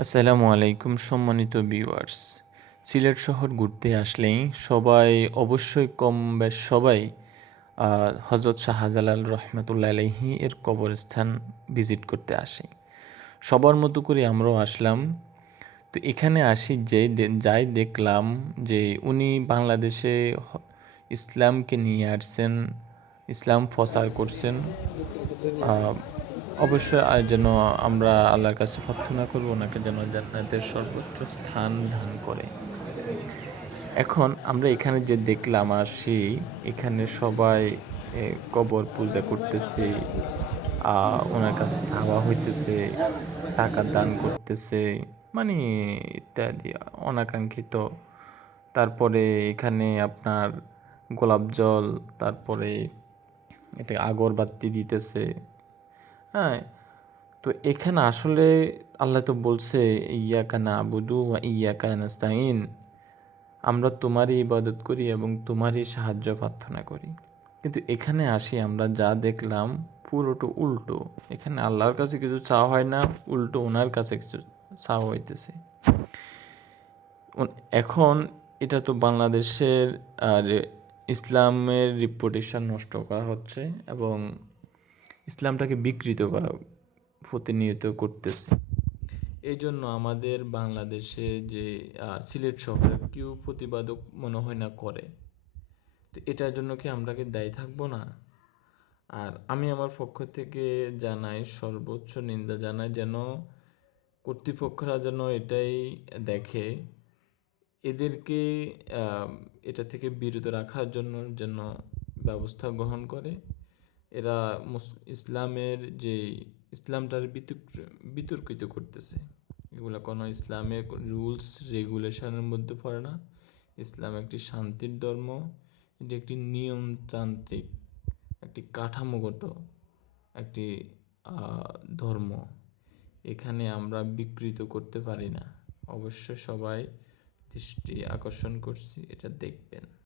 আসসালামু আলাইকুম সম্মানিত ভিউয়ার্স। সিলেট শহর ঘুরতে আসলেই সবাই অবশ্যই কম বেশ সবাই হজরত শাহজালাল রহমতুল্লাহ আলাইহি এর কবরস্থান ভিজিট করতে আসে। সবার মতো করে আমরাও আসলাম। তো এখানে আসি যাই দেখলাম যে উনি বাংলাদেশে ইসলামকে নিয়ে আসছেন, ইসলাম প্রচার করছেন। অবশ্যই যেন আমরা আল্লাহর কাছে প্রার্থনা করব ওনাকে যেন জান্নাতের সর্বোচ্চ স্থান দান করে। এখন আমরা এখানে যে দেখলাম আসি, এখানে সবাই কবর পূজা করতেছে, ওনার কাছে চাওয়া হইতেছে, টাকা দান করতেছে, মানে ইত্যাদি অনাকাঙ্ক্ষিত। তারপরে এখানে আপনার গোলাপ জল, তারপরে এটা আগরবাতি দিতেছে। হ্যাঁ, তো এখানে আসলে আল্লাহ তো বলছে ইয়াকা নাবুদু ওয়া ইয়াকা নাস্তাইন, আমরা তোমারই ইবাদত করি এবং তোমারই সাহায্য প্রার্থনা করি। কিন্তু এখানে আসি আমরা যা দেখলাম পুরোটা উল্টো। এখানে আল্লাহর কাছে কিছু চাওয়া হয় না, উল্টো ওনার কাছে কিছু চাওয়া হইতেছে। এখন এটা তো বাংলাদেশের আর ইসলামের রিপুটেশন নষ্ট করা হচ্ছে এবং ইসলামটাকে বিকৃত করা প্রতিনিয়ত করতেছে। এই জন্য আমাদের বাংলাদেশে যে সিলেট শহরের কেউ প্রতিবাদক মনে হয় না করে। তো এটার জন্য কি আমরা কি দায়ী থাকবো না? আর আমি আমার পক্ষ থেকে জানাই, সর্বোচ্চ নিন্দা জানাই, যেন কর্তৃপক্ষরা যেন এটাই দেখে, এদেরকে এটা থেকে বিরত রাখার জন্য যেন ব্যবস্থা গ্রহণ করে। এরা ইসলামের যে ইসলামটার বিতর্কিত করতেছে। এগুলো কোনো ইসলামের রুলস রেগুলেশনের মধ্যে পড়ে না। ইসলাম একটি শান্তির ধর্ম, এটি একটি নিয়মতান্ত্রিক, একটি কাঠামোগত একটি ধর্ম। এখানে আমরা বিকৃত করতে পারি না। অবশ্য সবাই দৃষ্টি আকর্ষণ করছি, এটা দেখবেন।